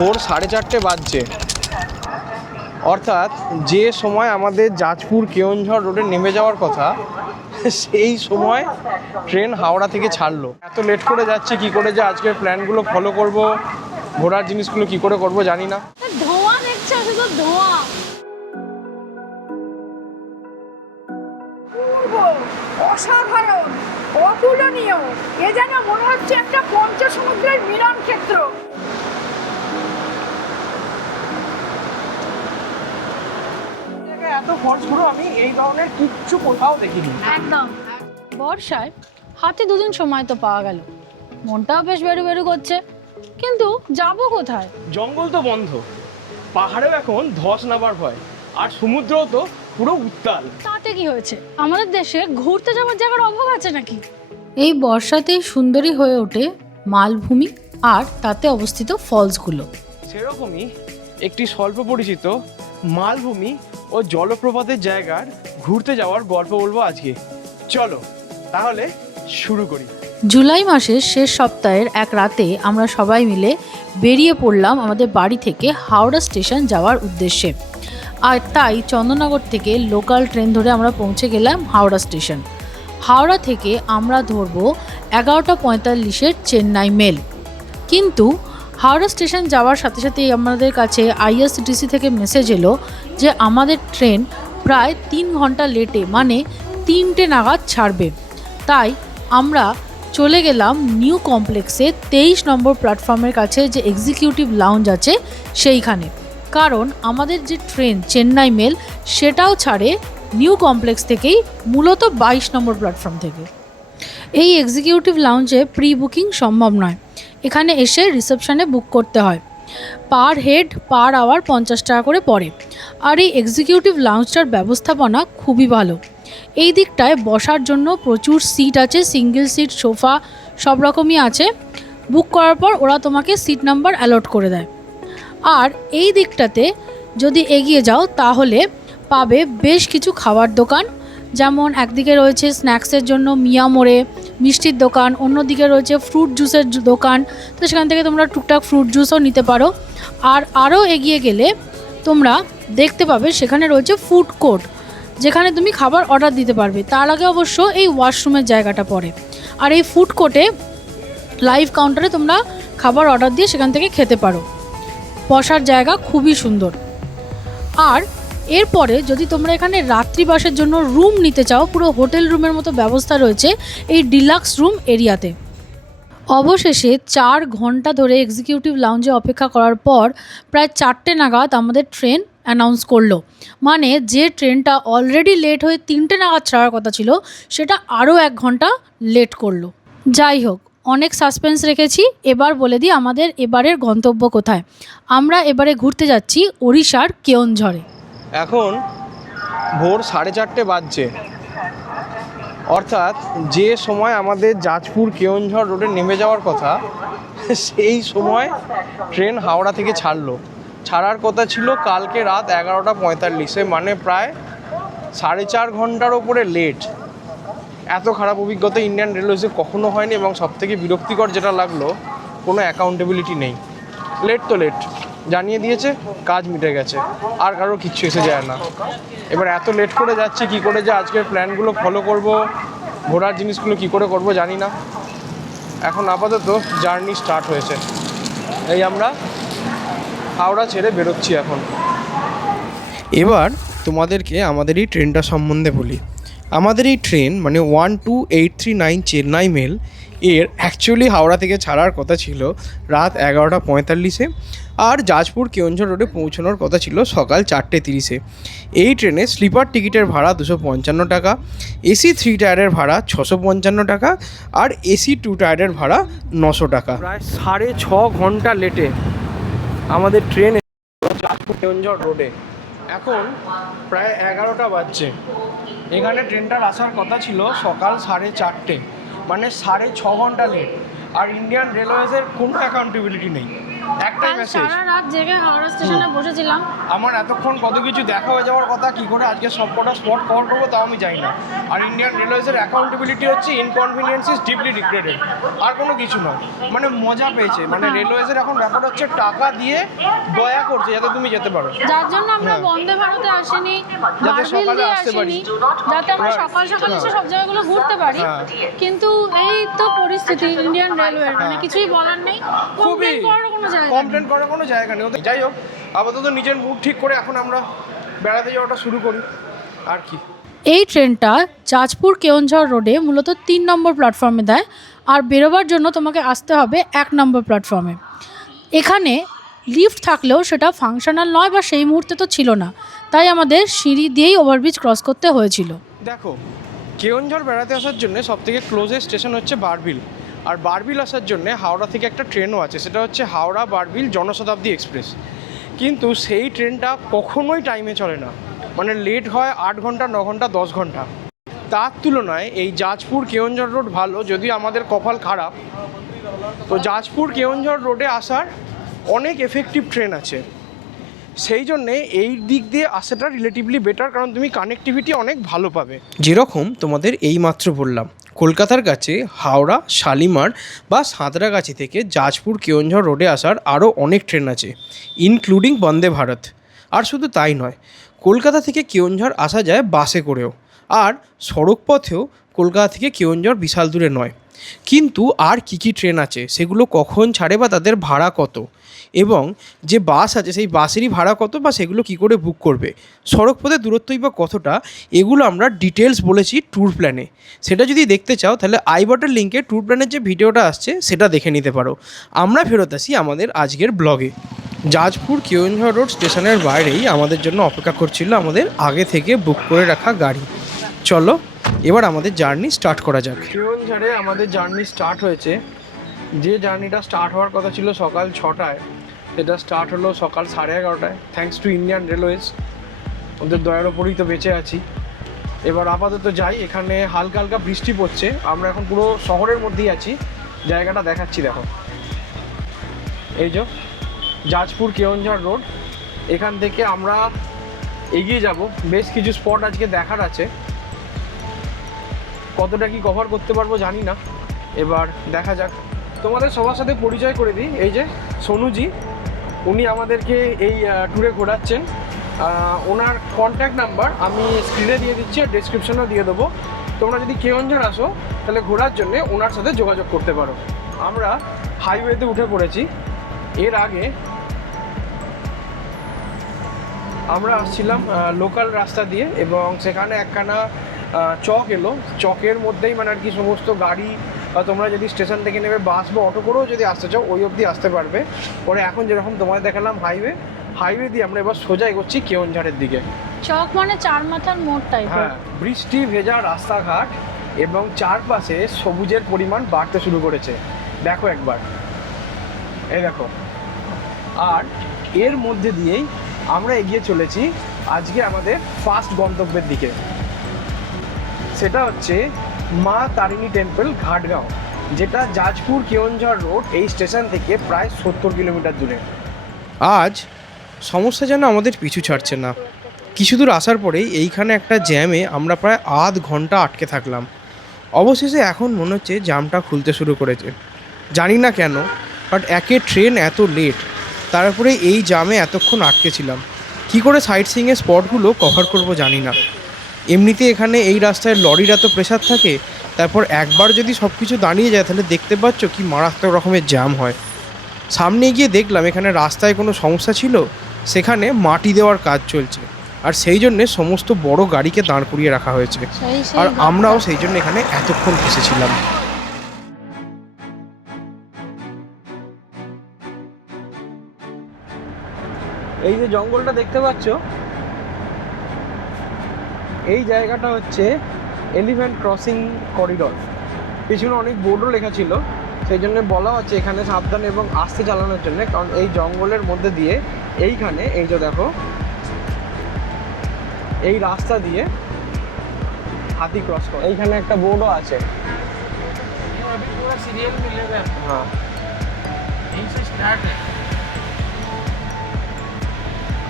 ভোর 4:30 বাজছে, অর্থাৎ যে সময় আমাদের জাজপুর কেওনঝড় রোডে নেমে যাওয়ার কথা সেই সময় ট্রেন হাওড়া থেকে ছাড়লো। এত লেট করে যাচ্ছে, কি করে যে আজকের প্ল্যানগুলো ফলো করব, ঘোরার জিনিসগুলো কি করে করব জানি না। ধোঁয়া দেখছে, শুধু ধোঁয়া। অসাধারণ, অতুলনীয়, এ যেন মনে হচ্ছে একটা পঞ্চসমুদ্রের মিলন ক্ষেত্র। এত ফলস গুলো আমি এই ধরনের কিচ্ছু কোথাও দেখিনি। একদম। বর্ষায় হাতে দুদিন সময় তো পাওয়া গেল, মনটাও বেশ বেরু বেরু করছে, কিন্তু যাবো কোথায়? জঙ্গল তো বন্ধ, পাহাড়েও এখন ধস নামার ভয়, আর সমুদ্রও তো পুরো উত্তাল। তাতে কি হয়েছে, আমাদের দেশে ঘুরতে যাওয়ার জায়গার অভাব আছে নাকি? এই বর্ষাতেই সুন্দরী হয়ে ওঠে মালভূমি আর তাতে অবস্থিত ফলসগুলো। সেরকমই একটি স্বল্প পরিচিত মালভূমি ও জলপ্রপাতের জায়গার ঘুরতে যাওয়ার গল্প বলবো আজকে। চলো তাহলে শুরু করি। জুলাই মাসের শেষ সপ্তাহের এক রাতে আমরা সবাই মিলে বেরিয়ে পড়লাম আমাদের বাড়ি থেকে হাওড়া স্টেশন যাওয়ার উদ্দেশ্যে। আর তাই চন্দননগর থেকে লোকাল ট্রেন ধরে আমরা পৌঁছে গেলাম হাওড়া স্টেশন। হাওড়া থেকে আমরা ধরবো 11:45 চেন্নাই মেল। কিন্তু হাওড়া স্টেশন যাওয়ার সাথে সাথেই আমাদের কাছে আইআরসিটিসি থেকে মেসেজ এলো যে আমাদের ট্রেন প্রায় 3 ঘন্টা লেটে, মানে 3টে নাগাদ ছাড়বে। তাই আমরা চলে গেলাম নিউ কমপ্লেক্সে 23 নম্বর প্ল্যাটফর্মের কাছে যে এক্সিকিউটিভ লাউঞ্জ আছে সেইখানে, কারণ আমাদের যে ট্রেন চেন্নাই মেল সেটাও ছাড়ে নিউ কমপ্লেক্স থেকেই, মূলত 22 নম্বর প্ল্যাটফর্ম থেকে। এই এক্সিকিউটিভ লাউঞ্জে প্রি বুকিং সম্ভব নয়, এখানে এসে রিসেপশনে বুক করতে হয়। পার হেড পার আওয়ার 50 টাকা করে পড়ে। আর এই এক্সিকিউটিভ লাউঞ্জটার ব্যবস্থাপনা খুবই ভালো। এই দিকটায় বসার জন্য প্রচুর সিট আছে, সিঙ্গেল সিট, সোফা সব রকমই আছে। বুক করার পর ওরা তোমাকে সিট নাম্বার অ্যালট করে দেয়। আর এই দিকটাতে যদি এগিয়ে যাও তাহলে পাবে বেশ কিছু খাবার দোকান, যেমন একদিকে রয়েছে স্ন্যাক্সের জন্য মিয়া মোড়ে মিষ্টির দোকান, অন্যদিকে রয়েছে ফ্রুট জুসের দোকান, তো সেখান থেকে তোমরা টুকটাক ফ্রুট জুসও নিতে পারো। আর আরও এগিয়ে গেলে তোমরা দেখতে পাবে সেখানে রয়েছে ফুড কোর্ট, যেখানে তুমি খাবার অর্ডার দিতে পারবে। তার আগে অবশ্য এই ওয়াশরুমের জায়গাটা পড়ে। আর এই ফুড কোর্টে লাইভ কাউন্টারে তোমরা খাবার অর্ডার দিয়ে সেখান থেকে খেতে পারো। বসার জায়গা খুবই সুন্দর। আর এরপরে যদি তোমরা এখানে রাত্রিবাসের জন্য রুম নিতে চাও, পুরো হোটেল রুমের মতো ব্যবস্থা রয়েছে এই ডিলাক্স রুম এরিয়াতে। অবশেষে 4 ঘন্টা ধরে এক্সিকিউটিভ লাউঞ্জে অপেক্ষা করার পর প্রায় 4টে নাগাদ আমাদের ট্রেন অ্যানাউন্স করলো। মানে যে ট্রেনটা অলরেডি লেট হয়ে 3টে নাগাদ ছাড়ার কথা ছিল সেটা আরও 1 ঘন্টা লেট করলো। যাই হোক, অনেক সাসপেন্স রেখেছি, এবার বলে দিই আমাদের এবারের গন্তব্য কোথায়। আমরা এবারে ঘুরতে যাচ্ছি ওড়িশার কেওনঝড়ে। এখন ভোর 4:30 বাজছে, অর্থাৎ যে সময় আমাদের জাজপুর কেওনঝড় রোডে নেমে যাওয়ার কথা সেই সময় ট্রেন হাওড়া থেকে ছাড়ার কথা ছিল কালকে রাত 11:45, মানে প্রায় 4.5 ঘন্টার ওপরে লেট। এত খারাপ অভিজ্ঞতা ইন্ডিয়ান রেলওয়েজে কখনো হয়নি, এবং সবথেকে বিরক্তিকর যেটা লাগলো, কোনো অ্যাকাউন্টেবিলিটি নেই। লেট তো লেট, জানিয়ে দিয়েছে, কাজ মিটে গেছে, আর কারো কিচ্ছু এসে যায় না। এবার এত লেট করে যাচ্ছে, কি করে যে আজকের প্ল্যানগুলো ফলো করব, ঘোরার জিনিসগুলো কি করে করব জানি না। এখন আপাতত জার্নি স্টার্ট হয়েছে, এই আমরা হাওড়া ছেড়ে বেরোচ্ছি এখন। এবার তোমাদেরকে আমাদের এই ট্রেনটা সম্বন্ধে বলি। আমাদের এই ট্রেন মানে 12839 চেন্নাই মেল এর অ্যাকচুয়ালি হাওড়া থেকে ছাড়ার কথা ছিল রাত 11:45, আর জাজপুর কেওনঝড় রোডে পৌঁছানোর কথা ছিল সকাল 4:30। এই ট্রেনে স্লিপার টিকিটের ভাড়া 255 টাকা, এসি 3 টায়ারের ভাড়া 655 টাকা, আর এসি 2 টায়ারের ভাড়া 900 টাকা। প্রায় 6.5 ঘন্টা লেটে আমাদের ট্রেন জাজপুর কেওনঝড় রোডে। এখন প্রায় 11টা বাজছে। এখানে ট্রেনটার আসার কথা ছিল সকাল 4:30, মানে 6.5 ঘন্টা লেট। আর ইন্ডিয়ান রেলওয়েজের কোনো অ্যাকাউন্টেবিলিটি নেই। একটাই কাল মেসেজ, সারা রাত জেগে হাওড়া স্টেশনে বসেছিলাম। আমার এতক্ষণ কত কিছু দেখা হয়ে যাওয়ার কথা, কি করে আজকে সবকটা স্পট কভার করবো তাও আমি জানি না। আর ইন্ডিয়ান রেলওয়েজের অ্যাকাউন্টেবিলিটি হচ্ছে ইনকনভিনিয়েন্স ইজ ডিপলি রিগ্রেটেড, আর কোনো কিছু নয়। মানে মজা পেয়েছে, মানে রেলওয়েজের এখন ব্যাপার হচ্ছে টাকা দিয়ে দয়া করছে যাতে তুমি যেতে পারো, যার জন্য আমরা হ্যাঁ। বন্দে ভারতে আসিনি, যাতে বারবিল সকালে দিয়ে আসতে পারি। আসিনি, যাতে আমরা সকাল সকাল এসে সব জায়গাগুলো ঘুরতে পারি। হ্যাঁ। কিন্তু এই তো পরিস্থিতি ইন্ডিয়ান রেলওয়ে, মানে হ্যাঁ। কিছুই বলার নেই, খুবই কমপ্লেন করার কোনো জায়গা নেই। কমপ্লেন করার কোনো জায়গা নেই। যাই হোক, আপাতত নিজের মুড ঠিক করে এখন আমরা বেড়াতে যাওয়াটা শুরু করি আর কি। এই ট্রেনটা জাজপুর কেওনঝড় রোডে মূলত 3 নম্বর প্ল্যাটফর্মে দেয়, আর বেরোবার জন্য তোমাকে আসতে হবে 1 নম্বর প্ল্যাটফর্মে। এখানে লিফট থাকলেও সেটা ফাংশনাল নয়, বা সেই মুহূর্তে তো ছিল না, তাই আমাদের সিঁড়ি দিয়েই ওভারব্রিজ ক্রস করতে হয়েছিল। দেখো, কেওনঝড় বেড়াতে আসার জন্য সবথেকে ক্লোজেস্ট স্টেশন হচ্ছে বারবিল, আর বারবিল আসার জন্য হাওড়া থেকে একটা ট্রেনও আছে, সেটা হচ্ছে হাওড়া বারবিল জনশতাব্দী এক্সপ্রেস। কিন্তু সেই ট্রেনটা কখনোই টাইমে চলে না, মানে লেট হয় 8 ঘন্টা, 9 ঘন্টা, 10 ঘন্টা। তার তুলনায় এই জাজপুর কেওনঝড় রোড ভালো, যদিও আমাদের কপাল খারাপ। তো জাজপুর কেওনঝড় রোডে আসার অনেক এফেক্টিভ ট্রেন আছে, সেই জন্যে এই দিক দিয়ে আসাটা রিলেটিভলি বেটার, কারণ তুমি কানেক্টিভিটি অনেক ভালো পাবে। যেরকম তোমাদের এইমাত্র বললাম, কলকাতার কাছে হাওড়া, শালিমার বা সাঁতরাগাছি থেকে জাজপুর কেওনঝড় রোডে আসার আরও অনেক ট্রেন আছে, ইনক্লুডিং বন্দে ভারত। আর শুধু তাই নয়, কলকাতা থেকে কেওনঝড় আসা যায় বাসে করেও, আর সড়ক পথেও কলকাতা থেকে কেওনঝড় বিশাল দূরে নয়। কিন্তু আর কী কী ট্রেন আছে, সেগুলো কখন ছাড়ে বা তাদের ভাড়া কত, এবং যে বাস আছে সেই বাসেরই ভাড়া কত বা সেগুলো কী করে বুক করবে, সড়ক পথের দূরত্বই বা কতটা, এগুলো আমরা ডিটেলস বলেছি ট্যুর প্ল্যানে। সেটা যদি দেখতে চাও তাহলে আই বাটন লিঙ্কে ট্যুর প্ল্যানের যে ভিডিওটা আসছে সেটা দেখে নিতে পারো। আমরা ফেরত আসি আমাদের আজকের ব্লগে। জাজপুর কেওনঝড় রোড স্টেশনের বাইরেই আমাদের জন্য অপেক্ষা করছিল আমাদের আগে থেকে বুক করে রাখা গাড়ি। চলো এবার আমাদের জার্নি স্টার্ট করা যাক। কেওনঝড়ে আমাদের জার্নি স্টার্ট হয়েছে। যে জার্নিটা স্টার্ট হওয়ার কথা ছিল সকাল 6টায়, সেটা স্টার্ট হলো সকাল 11:30টায়, থ্যাঙ্কস টু ইন্ডিয়ান রেলওয়েজ। ওদের দয়ার ওপরেই তো বেঁচে আছি। এবার আপাতত যাই, এখানে হালকা হালকা বৃষ্টি পড়ছে, আমরা এখন পুরো শহরের মধ্যেই আছি। জায়গাটা দেখাচ্ছি, দেখো এই যে জাজপুর কেওনঝড় রোড। এখান থেকে আমরা এগিয়ে যাব, বেশ কিছু স্পট আজকে দেখার আছে, কতটা কি কভার করতে পারবো জানি না, এবার দেখা যাক। তোমাদের সবার সাথে পরিচয় করে দিই, এই যে সোনুজি, উনি আমাদেরকে এই ট্যুরে ঘোরাচ্ছেন। ওনার কন্ট্যাক্ট নাম্বার আমি স্ক্রিনে দিয়ে দিচ্ছি আর ডেসক্রিপশনেও দিয়ে দেবো। তোমরা যদি কেওনঝড় আসো তাহলে ঘোরার জন্য ওনার সাথে যোগাযোগ করতে পারো। আমরা হাইওয়েতে উঠে পড়েছি। এর আগে আমরা আসছিলাম লোকাল রাস্তা দিয়ে, এবং সেখানে একখানা চক এলো, চকের মধ্যেই মানে আর কি সমস্ত গাড়ি, বা তোমরা যদি স্টেশন থেকে নেবে বাস বা অটো করেও যদি আসতে চাও ওই অবধি আসতে পারবে। পরে এখন যেরকম তোমাদের দেখালাম হাইওয়ে দিয়ে আমরা এবার সোজা এগোচ্ছি কেওনঝড়ের দিকে। চক মানে 4 মাথার মোড় টাইপের। হ্যাঁ, বৃষ্টি ভেজা রাস্তাঘাট এবং চারপাশে সবুজের পরিমাণ বাড়তে শুরু করেছে, দেখো একবার, এই দেখো। আর এর মধ্যে দিয়েই আমরা এগিয়ে চলেছি আজকে আমাদের ফার্স্ট গন্তব্যের দিকে, সেটা হচ্ছে মা তারিণী টেম্পল ঘাটগাঁও, যেটা জাজপুর কেওনঝড় রোড এই স্টেশন থেকে প্রায় 70 কিলোমিটার দূরে। আজ সমস্যা যেন আমাদের পিছু ছাড়ছে না। কিছু দূর আসার পরেই এইখানে একটা জ্যামে আমরা প্রায় আধ ঘন্টা আটকে থাকলাম। অবশেষে এখন মনে হচ্ছে জ্যামটা খুলতে শুরু করেছে, জানি না কেন, বাট একে ট্রেন এত লেট, তারপরে এই জ্যামে এতক্ষণ আটকে ছিলাম। কী করে সাইট সিইংয়ের স্পটগুলো কভার করবো জানি না। এমনিতে এখানে এই রাস্তায় লরির এত প্রেশার থাকে, তারপর একবার যদি সব কিছু দাঁড়িয়ে যায় তাহলে দেখতে পাচ্ছ কি মারাত্মক রকমের জ্যাম হয়। সামনে গিয়ে দেখলাম এখানে রাস্তায় কোনো সমস্যা ছিল, সেখানে মাটি দেওয়ার কাজ চলছে, আর সেই জন্যে সমস্ত বড় গাড়িকে দাঁড় করিয়ে রাখা হয়েছে, আর আমরাও সেই জন্য এখানে এতক্ষণ ফেসেছিলাম। এই যে জঙ্গলটা দেখতে পাচ্ছ, এই জায়গাটা হচ্ছে এলিফ্যান্ট ক্রসিং করিডর। পিছনে অনেক বোর্ডও লেখা ছিল, সেই জন্য বলা হচ্ছে এখানে সাবধান এবং আস্তে চালানোর জন্য, কারণ এই জঙ্গলের মধ্যে দিয়ে এইখানে এই যে দেখো এই রাস্তা দিয়ে হাতি ক্রস করে। এইখানে একটা বোর্ডও আছে। सीरियल मिलेगा হ্যাঁ, यहीं से स्टार्ट है।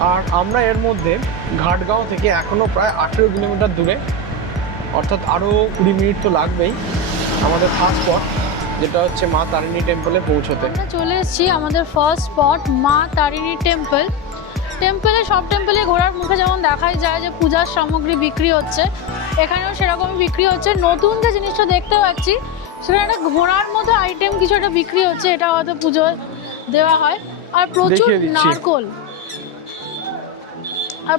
আর আমরা এর মধ্যে ঘাটগাঁও থেকে এখনও প্রায় 18 কিলোমিটার দূরে, অর্থাৎ আরও 20 মিনিট তো লাগবেই আমাদের ফার্স্ট স্পট, যেটা হচ্ছে মা তারিণী টেম্পলে পৌঁছতে। আমরা চলে এসেছি আমাদের ফার্স্ট স্পট মা তারিণী টেম্পল। সব টেম্পলে ঘোরার মুখে যেমন দেখাই যায় যে পূজার সামগ্রী বিক্রি হচ্ছে, এখানেও সেরকমই বিক্রি হচ্ছে। নতুন যে জিনিসটা দেখতে পাচ্ছি সেখানে একটা ঘোড়ার মতো আইটেম কিছু একটা বিক্রি হচ্ছে, এটা হয়তো পুজো দেওয়া হয়। আর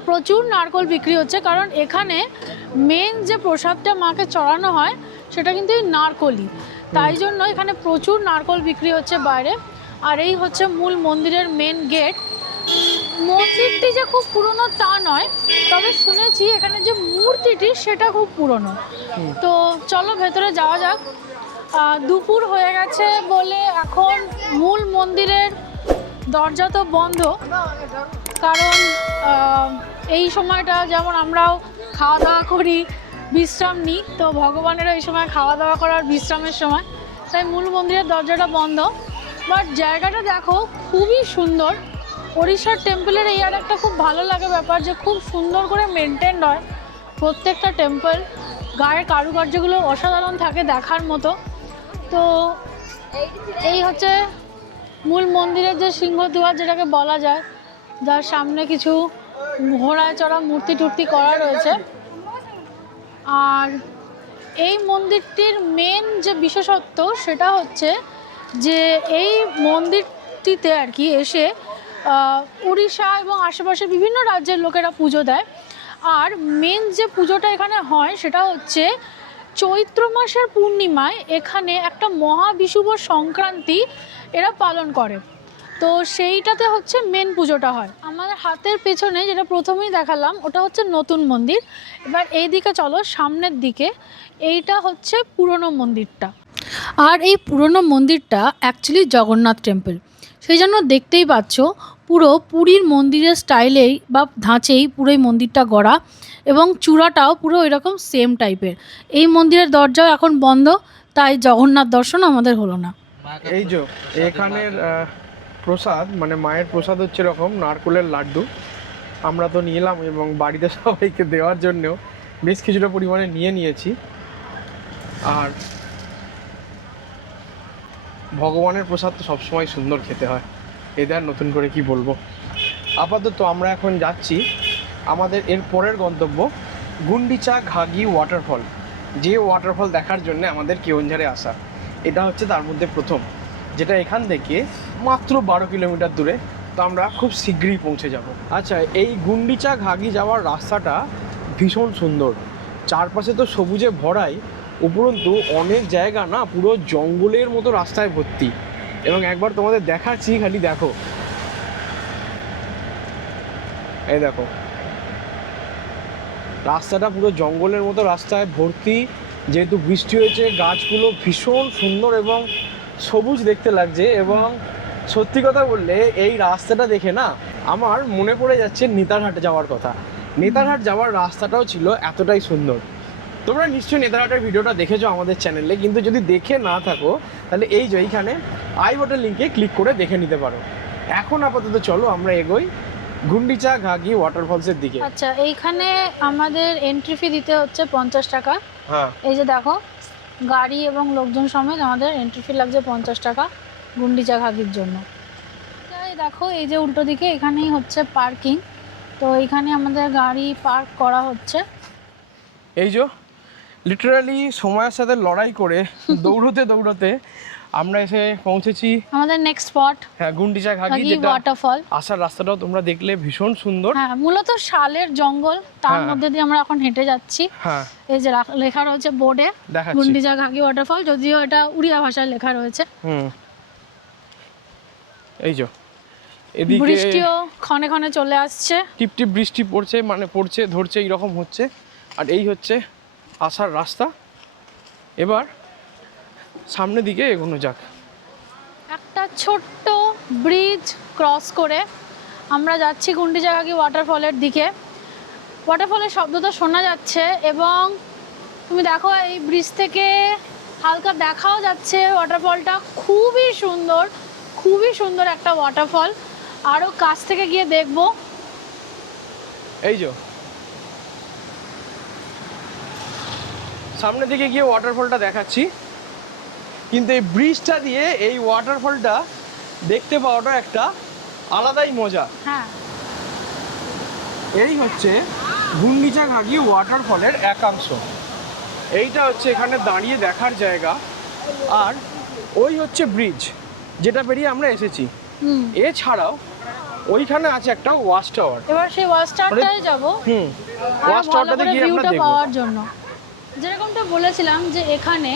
প্রচুর নারকোল বিক্রি হচ্ছে, কারণ এখানে মেন যে প্রসাদটা মাকে চড়ানো হয় সেটা কিন্তু এই নারকোলই, তাই জন্য এখানে প্রচুর নারকোল বিক্রি হচ্ছে বাইরে। আর এই হচ্ছে মূল মন্দিরের মেন গেট। মন্দিরটি যে খুব পুরনো তা নয়, তবে শুনেছি এখানে যে মূর্তিটি সেটা খুব পুরনো। তো চলো ভেতরে যাওয়া যাক। দুপুর হয়ে গেছে বলে এখন মূল মন্দিরের দরজা তো বন্ধ, কারণ এই সময়টা যেমন আমরাও খাওয়া দাওয়া করি, বিশ্রাম নিই, তো ভগবানেরও এই সময় খাওয়া দাওয়া করার বিশ্রামের সময়, তাই মূল মন্দিরের দরজাটা বন্ধ। বাট জায়গাটা দেখো খুবই সুন্দর। ওড়িশার টেম্পলের এই আর একটা খুব ভালো লাগে ব্যাপার যে খুব সুন্দর করে মেনটেন্ড হয় প্রত্যেকটা টেম্পল, গায়ের কারুকার্যগুলো অসাধারণ থাকে দেখার মতো। তো এই হচ্ছে মূল মন্দিরের যে সিংহদুয়ার যেটাকে বলা যায়, যার সামনে কিছু ঘোড়ায় চড়া মূর্তি টুর্তি করা রয়েছে। আর এই মন্দিরটির মেন যে বিশেষত্ব সেটা হচ্ছে যে এই মন্দিরটিতে আর কি এসে উড়িষ্যা এবং আশেপাশে বিভিন্ন রাজ্যের লোকেরা পুজো দেয়। আর মেন যে পুজোটা এখানে হয় সেটা হচ্ছে চৈত্র মাসের পূর্ণিমায় এখানে একটা মহাবিষুব সংক্রান্তি এরা পালন করে, তো সেইটাতে হচ্ছে মেন পুজোটা হয়। আমাদের হাতের পেছনে যেটা প্রথমেই দেখালাম ওটা হচ্ছে নতুন মন্দির। এবার এই দিকে চলো সামনের দিকে, এইটা হচ্ছে পুরনো মন্দিরটা। আর এই পুরনো মন্দিরটা অ্যাকচুয়ালি জগন্নাথ টেম্পল, সেই জন্য দেখতেই পাচ্ছ পুরো পুরীর মন্দিরের স্টাইলেই বা ধাঁচেই পুরো এই মন্দিরটা গড়া, এবং চূড়াটাও পুরো এরকম সেম টাইপের। এই মন্দিরের দরজাও এখন বন্ধ, তাই জগন্নাথ দর্শন আমাদের হলো না। এই যে এখানের প্রসাদ, মানে মায়ের প্রসাদ হচ্ছে এরকম নারকোলের লাড্ডু। আমরা তো নিলাম এবং বাড়িতে সবাইকে দেওয়ার জন্যও বেশ কিছুটা পরিমাণে নিয়েছি। আর ভগবানের প্রসাদ তো সবসময় সুন্দর খেতে হয়, এদের নতুন করে কি বলবো। আপাতত আমরা এখন যাচ্ছি আমাদের এর পরের গন্তব্য গুন্ডিচা ঘাগি ওয়াটারফল, যে ওয়াটারফল দেখার জন্য আমাদের কেওনঝাড়ে আসা। এটা হচ্ছে তার মধ্যে প্রথম, যেটা এখান থেকে মাত্র 12 কিলোমিটার দূরে। তো আমরা খুব শীঘ্রই পৌঁছে যাব। আচ্ছা, এই গুন্ডিচা ঘাগি যাওয়ার রাস্তাটা ভীষণ সুন্দর, চারপাশে তো সবুজে ভরাই, উপরন্তু অনেক জায়গা না পুরো জঙ্গলের মতো রাস্তায় ভর্তি। এবং একবার তোমাদের দেখাচ্ছি, খালি দেখো, এই দেখো রাস্তাটা পুরো জঙ্গলের মতো রাস্তায় ভর্তি। যেহেতু বৃষ্টি হয়েছে, গাছগুলো ভীষণ সুন্দর এবং সবুজ দেখতে লাগছে। এবং সত্যি কথা বললে এই রাস্তাটা দেখে না আমার মনে পড়ে যাচ্ছে নেতারহাট যাওয়ার কথা। নেতারহাট যাওয়ার রাস্তাটাও ছিল এতটাই সুন্দর। তোমরা নিশ্চয়ই নেতারহাটের ভিডিওটা দেখেছো আমাদের চ্যানেলে, কিন্তু যদি দেখে না থাকো তাহলে এই যে এইখানে আই বাটন লিঙ্কে ক্লিক করে দেখে নিতে পারো। এখন আপাতত চলো আমরা এগোই গুন্ডিচা ঘাগি ওয়াটারফলসের দিকে। আচ্ছা, এইখানে আমাদের এন্ট্রি ফি দিতে হচ্ছে 50 টাকা। হ্যাঁ, এই যে দেখো গাড়ি এবং লোকজন সমেত আমাদের এন্ট্রি ফি লাগছে 50 টাকা গুন্ডিচা ঘাগির জন্য। এই দেখো এই যে উল্টো দিকে এখানেই হচ্ছে পার্কিং, তো এখানে আমাদের গাড়ি পার্ক করা হচ্ছে। এই যে লিটারালি সময়ের সাথে লড়াই করে দৌড়তে আমরা এসে পৌঁছেছি আমাদের নেক্সট স্পট। হ্যাঁ, গুন্ডিচা ঘাগি, যেটা ওয়াটারফল। আসার রাস্তাটাও তোমরা দেখলে ভীষণ সুন্দর। হ্যাঁ, মূলত শালের জঙ্গল, তার মধ্যে দিয়ে আমরা এখন হেঁটে যাচ্ছি। হ্যাঁ, এই যে লেখা রয়েছে বোর্ডে গুন্ডিচা ঘাগি ওয়াটারফল, যদিও এটা উড়িয়া ভাষায় লেখা রয়েছে। এই যে এদিকে বৃষ্টিও ক্ষণে ক্ষণে চলে আসছে, টিপটিপ বৃষ্টি পড়ছে, মানে পড়ছে ধরছে এইরকম হচ্ছে। আর এই হচ্ছে আসার রাস্তা। এবার সামনের দিকে এগোনো যাক। একটা ছোট্ট ব্রিজ ক্রস করে আমরা যাচ্ছি গুন্ডিচা ঘাগি ওয়াটারফলের দিকে। ওয়াটারফলের শব্দটা শোনা যাচ্ছে এবং তুমি দেখো এই ব্রিজ থেকে হালকা দেখাও যাচ্ছে ওয়াটারফলটা। খুবই সুন্দর একটা ওয়াটারফল। আরও কাছ থেকে গিয়ে দেখবো। এই যে সামনে দিকে গিয়ে ওয়াটারফলটা দেখাচ্ছি, কিন্তু এই ব্রিজটা দিয়ে এই ওয়াটারফলটা দেখতে পাওয়াটা একটা আলাদাই মজা। হ্যাঁ, এই হচ্ছে গুন্ডিচাঘাগি ওয়াটারফলের একাংশ। এইটা হচ্ছে এখানে দাঁড়িয়ে দেখার জায়গা, আর ওই হচ্ছে ব্রিজ যেটা পেরিয়ে আমরা এসেছি। এছাড়াও ওইখানে আছে একটা ওয়াচ টাওয়ার। এবার সেই ওয়াচ টাওয়ারটায় যাব ওয়াচ টাওয়ারটাতে গিয়ে আমরা ভিউটা দেখব। পাওয়ার জন্য, যেরকমটা বলেছিলাম যে এখানে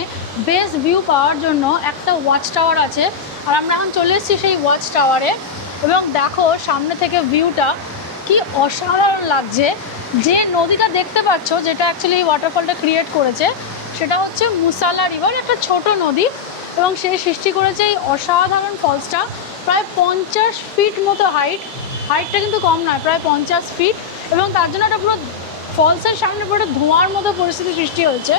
বেস্ট ভিউ পাওয়ার জন্য একটা ওয়াচ টাওয়ার আছে, আর আমরা এখন চলে এসেছি সেই ওয়াচ টাওয়ারে। এবং দেখো সামনে থেকে ভিউটা কি অসাধারণ লাগছে। যে নদীটা দেখতে পাচ্ছ, যেটা অ্যাকচুয়ালি এই ওয়াটারফলটা ক্রিয়েট করেছে, সেটা হচ্ছে মুসালা রিভার, একটা ছোট নদী, এবং সে সৃষ্টি করেছে এই অসাধারণ ফলসটা। প্রায় 50 ফিট মতো হাইটটা কিন্তু কম নয়, প্রায় 50 ফিট। এবং তার জন্য একটা পুরো ফলসের সামনে পুরো ধোঁয়ার মতো পরিস্থিতি সৃষ্টি হয়েছে।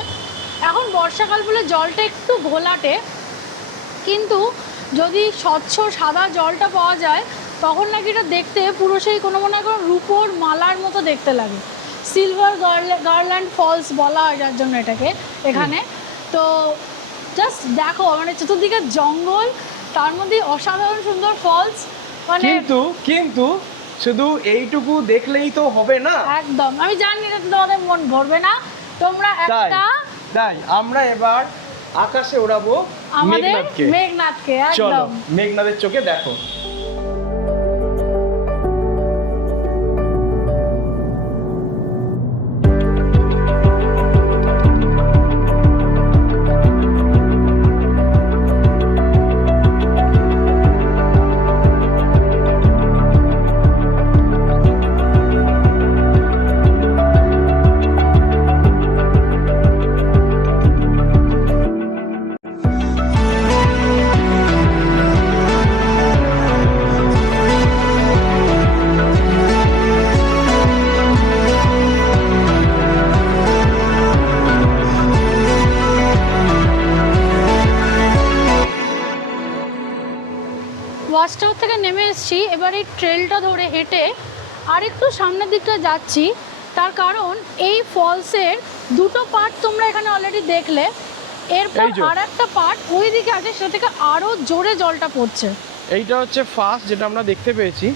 এখন বর্ষাকাল বলে জলটা একটু ঘোলাটে, কিন্তু যদি স্বচ্ছ সাদা জলটা পাওয়া যায় তখন নাকি এটা দেখতে পুরো সেই কোনো মনে হয় রূপোর মালার মতো দেখতে লাগে। সিলভার গার্ল্যান্ড ফলস বলা হয় যার জন্য এটাকে এখানে। তো জাস্ট দেখো, মানে চতুর্দিকে জঙ্গল, তার মধ্যে অসাধারণ সুন্দর ফলস। মানে কিন্তু শুধু এইটুকু দেখলেই তো হবে না। একদম, আমি জানি এটা তোমাদের মন ভরবে না। তোমরা একটা তাই আমরা এবার আকাশে ওড়াবো আমাদের মেঘনাথকে। মেঘনাথকে চলো একদম মেঘনাথের চোখে দেখো। ওয়াচ টাওয়ার থেকে নেমে এসেছি, এবার এই ট্রেলটা ধরে হেঁটে আর একটু সামনের দিকটা যাচ্ছি। তার কারণ এই ফলসের দুটো পার্ট তোমরা এখানে অলরেডি দেখলে, এরপর আর একটা পার্ট ওই দিকে আছে, সেটা থেকে আরও জোরে জলটা পড়ছে। এইটা হচ্ছে ফার্স্ট যেটা আমরা দেখতে পেয়েছি,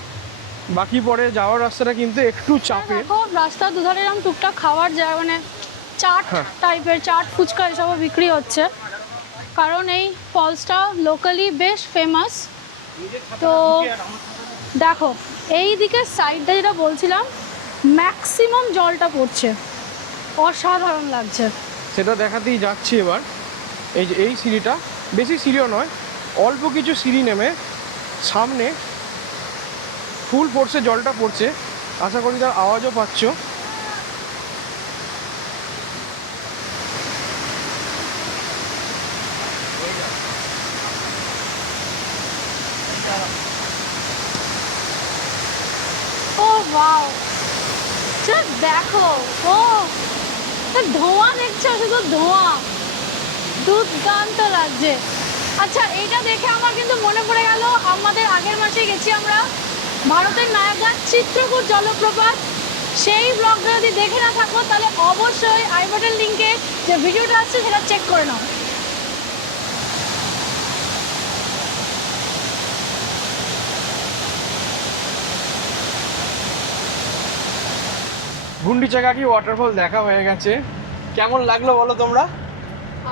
বাকি পরে যাওয়ার রাস্তাটা কিন্তু একটু চাপের। দেখো রাস্তার দুধারে এরকম টুকটাক খাওয়ার জায়গা, মানে চাট টাইপের, চাট ফুচকা এসবও বিক্রি হচ্ছে, কারণ এই ফলসটা লোকালি বেশ ফেমাস। তো দেখো এই দিকের সাইডটা যেটা বলছিলাম, ম্যাক্সিমাম জলটা পড়ছে, অসাধারণ লাগছে। সেটা দেখাতেই যাচ্ছি এবার। এই যে এই সিঁড়িটা, বেশি সিঁড়িও নয়, অল্প কিছু সিঁড়ি নেমে সামনে ফুল ফোর্সে জলটা পড়ছে। আশা করি তার আওয়াজও পাচ্ছ। ও ওয়াও, দেখো, ও ধোঁয়া দেখছো, শুধু ধোঁয়া, দুর্দান্ত লাগছে। আচ্ছা, এইটা দেখে আমার কিন্তু মনে পড়ে গেল, আমাদের আগের মাসে গেছি আমরা ভারতের নায়াগ্রা চিত্রকূট জলপ্রপাত। সেই ব্লগটা যদি দেখে না থাকো তাহলে অবশ্যই আই বাটন লিঙ্কে যে ভিডিওটা আসছে সেটা চেক করে নাও। গুন্ডিচাঘাগি ওয়াটারফল দেখা হয়ে গেছে। কেমন লাগলো বলো তোমরা?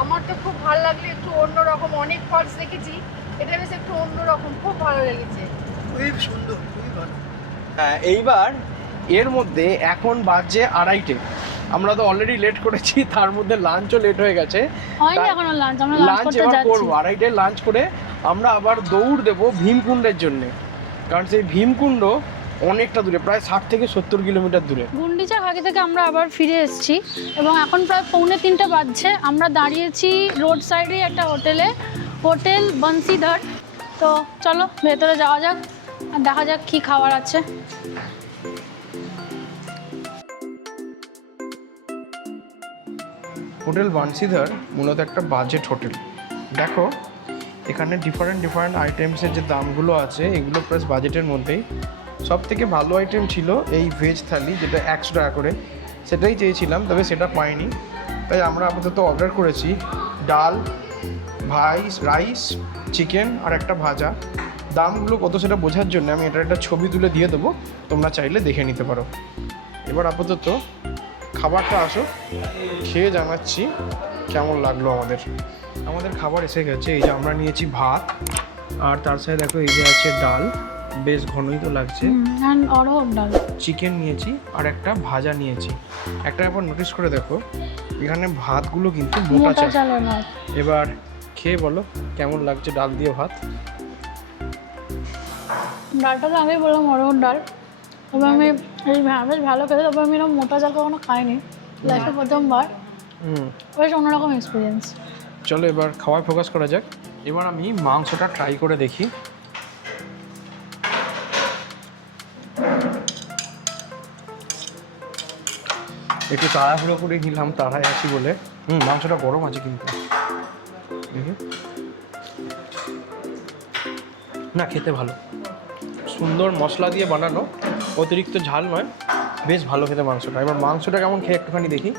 আমার তো খুব ভালো লাগলো, একটু অন্যরকম, অনেক ফলস দেখেছি, এটা বেশ একটু অন্যরকম, খুব ভালো লেগেছে। খুব সুন্দর, খুবই ভালো। হ্যাঁ, এইবার এর মধ্যে এখন বাজছে 2:30। আমরা তো অলরেডি লেট করেছি, তার মধ্যে লাঞ্চও লেট হয়ে গেছে। হয়নি এখনো লাঞ্চ, আমরা লাঞ্চ করতে যাচ্ছি। করবো 2:30 লাঞ্চ করে আমরা আবার দৌড় দেবো ভীমকুণ্ডের জন্য, কারণ সেই ভীমকুণ্ড অনেকটা দূরে, প্রায় 60 থেকে 70 কিলোমিটার দূরে। গুন্ডিচাঘাগি থেকে আমরা আবার ফিরে এসেছি এবং এখন প্রায় 2:45 বাজছে। আমরা দাঁড়িয়েছি রোড সাইডে একটা হোটেলে, হোটেল বংশীধর। তো চলো ভেতরে যাওয়া যাক আর দেখা যাক কী খাবার আছে। হোটেল বংশীধর মূলত একটা বাজেট হোটেল। দেখো এখানে ডিফারেন্ট আইটেমসের যে দামগুলো আছে, এগুলো প্লাস বাজেটের মধ্যেই। সব থেকে ভালো আইটেম ছিল এই ভেজ থালি, যেটা 100 টাকা করে। সেটাই চেয়েছিলাম, তবে সেটা পাইনি, তাই আমরা আপাতত অর্ডার করেছি ডাল, রাইস, চিকেন আর একটা ভাজা। দামগুলো কত সেটা বোঝার জন্য আমি এটার একটা ছবি তুলে দিয়ে দেবো, তোমরা চাইলে দেখে নিতে পারো। এবার আপাতত খাবারটা আসো, খেয়ে জানাচ্ছি কেমন লাগলো আমাদের খাবার এসে গেছে। এই যে আমরা নিয়েছি ভাত, আর তার সাথে দেখো এই যে আছে ডাল, বেশ ঘনই তো লাগছে। অড়হর ডাল, চিকেন নিয়েছি আর একটা ভাজা নিয়েছি। একটা ব্যাপার নোটিস করে দেখো, এখানে ভাতগুলো কিন্তু মোটা চাল। চালের ভাত। এবার খেয়ে বলো কেমন লাগছে ডাল দিয়ে ভাত। ডালটা তো আগেই বললাম অড়হর ডাল, তবে আমি বেশ ভালো খেতে, তবে আমি এরকম মোটা চাল কখনো খাইনি, লাইফে প্রথমবার। বেশ অন্যরকম এক্সপিরিয়েন্স। চলো এবার খাওয়ায় ফোকাস করা যাক। এবার আমি মাংসটা ট্রাই করে দেখি। একটু তাড়াহুড়ো করে নিলাম, তাড়ায় আছি বলে। মাংসটা গরম আছে কিন্তু, দেখি। না, খেতে ভালো, সুন্দর মশলা দিয়ে বানানো, অতিরিক্ত ঝাল নয়, বেশ ভালো খেতে মাংসটা। এবার মাংসটা কেমন খেয়ে একটুখানি দেখি।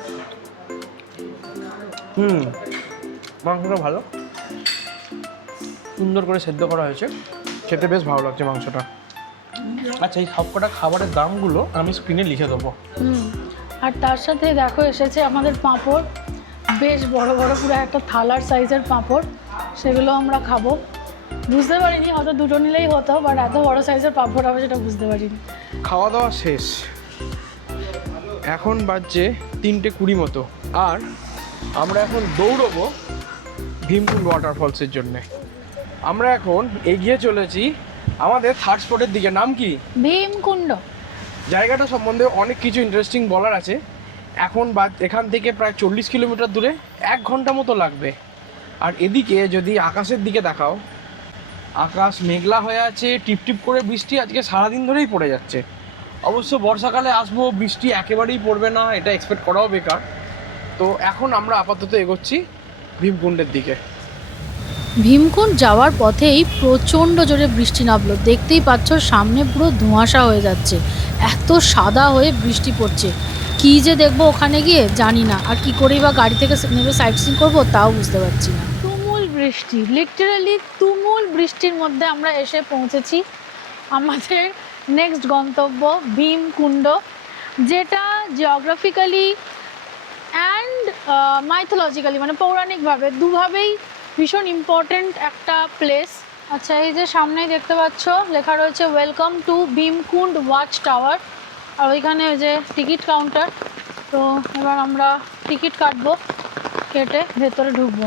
মাংসটা ভালো, সুন্দর করে সেদ্ধ করা হয়েছে, খেতে বেশ ভালো লাগছে মাংসটা। আচ্ছা, এই সবকটা খাবারের দামগুলো আমি স্ক্রিনে লিখে দেবো। আর তার সাথে দেখো এসেছে আমাদের পাঁপড়, বেশ বড় বড় পুরো একটা থালার সাইজের পাঁপড়, সেগুলো আমরা খাবো। বুঝতে পারিনি, হয়তো দুটো নিলেই হতো, বাট এত বড় সাইজের পাঁপড় হবে সেটা বুঝতে পারিনি। খাওয়া দাওয়া শেষ, এখন বাজছে 3:20 মতো, আর আমরা এখন দৌড়বো ভীমকুণ্ড ওয়াটারফলসের জন্যে। আমরা এখন এগিয়ে চলেছি আমাদের থার্ড স্পটের দিকে। নাম কি? ভীমকুণ্ড। জায়গাটা সম্বন্ধে অনেক কিছু ইন্টারেস্টিং বলার আছে। এখান থেকে প্রায় 40 কিলোমিটার দূরে, 1 ঘন্টা মতো লাগবে। আর এদিকে যদি আকাশের দিকে দেখাও, আকাশ মেঘলা হয়ে আছে, টিপটিপ করে বৃষ্টি আজকে সারাদিন ধরেই পড়ে যাচ্ছে। অবশ্য বর্ষাকালে আসবো, বৃষ্টি একেবারেই পড়বে না এটা এক্সপেক্ট করাও বেকার। তো এখন আমরা আপাতত এগোচ্ছি ভীমকুণ্ডের দিকে। ভীমকুণ্ড যাওয়ার পথেই প্রচণ্ড জোরে বৃষ্টি নামলো, দেখতেই পাচ্ছ সামনে পুরো ধোঁয়াশা হয়ে যাচ্ছে, এত সাদা হয়ে বৃষ্টি পড়ছে। কী যে দেখবো ওখানে গিয়ে জানি না, আর কি করেই বা গাড়ি থেকে নেমে সাইট সিন করবো তাও বুঝতে পারছি না। তুমুল বৃষ্টি, লিটারালি তুমুল বৃষ্টির মধ্যে আমরা এসে পৌঁছেছি আমাদের নেক্সট গন্তব্য ভীমকুণ্ড, যেটা জিওগ্রাফিক্যালি অ্যান্ড মাইথোলজিক্যালি মানে পৌরাণিকভাবে দুভাবেই ভীষণ ইম্পর্ট্যান্ট একটা প্লেস। আচ্ছা, এই যে সামনেই দেখতে পাচ্ছ লেখা রয়েছে welcome to Bhimkund watch tower, আর ওইখানে ওই যে টিকিট কাউন্টার। তো এবার আমরা টিকিট কাটবো, কেটে ভেতরে ঢুকবো।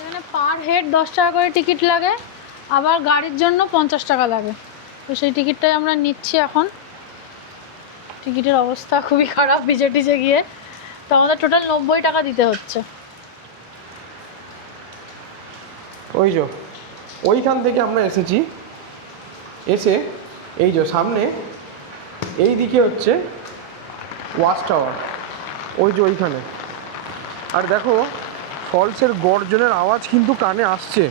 এখানে পার হেড 10 টাকা করে টিকিট লাগে, আবার গাড়ির জন্য 50 টাকা লাগে। তো সেই টিকিটটাই আমরা নিচ্ছি এখন। টিকিটের অবস্থা খুবই খারাপ ভিজে টিজে গিয়ে, তো আমাদের টোটাল 90 টাকা দিতে হচ্ছে। ওইখান থেকে আমরা এসেছি, এসে এই যে সামনে এই দিকে হচ্ছে ওয়াচ টাওয়ার, ওইখানে। আর দেখো ফলসের গর্জনের আওয়াজ কিন্তু কানে আসছে।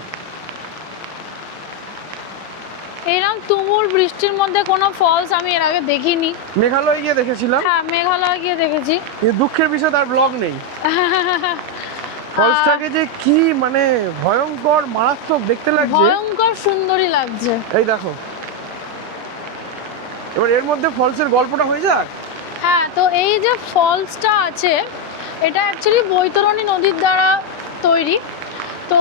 এরকম তুমুল বৃষ্টির মধ্যে কোনো ফলস আমি এর আগে দেখিনি। মেঘালয় গিয়ে দেখেছিলাম। হ্যাঁ, মেঘালয় গিয়ে দেখেছি, কিন্তু দুঃখের বিষয় তার ব্লগ নেই। ফলসটাকে যে কি মানে ভয়ঙ্কর মারাত্মক দেখতে লাগছে, ভয়ঙ্কর সুন্দরই লাগছে। এই দেখো, এবার এর মধ্যে ফলসের গল্পটা হয়ে যাক। হ্যাঁ, তো এই যে ফলসটা আছে এটা অ্যাকচুয়ালি বৈতরণী নদীর দ্বারা তৈরি। তো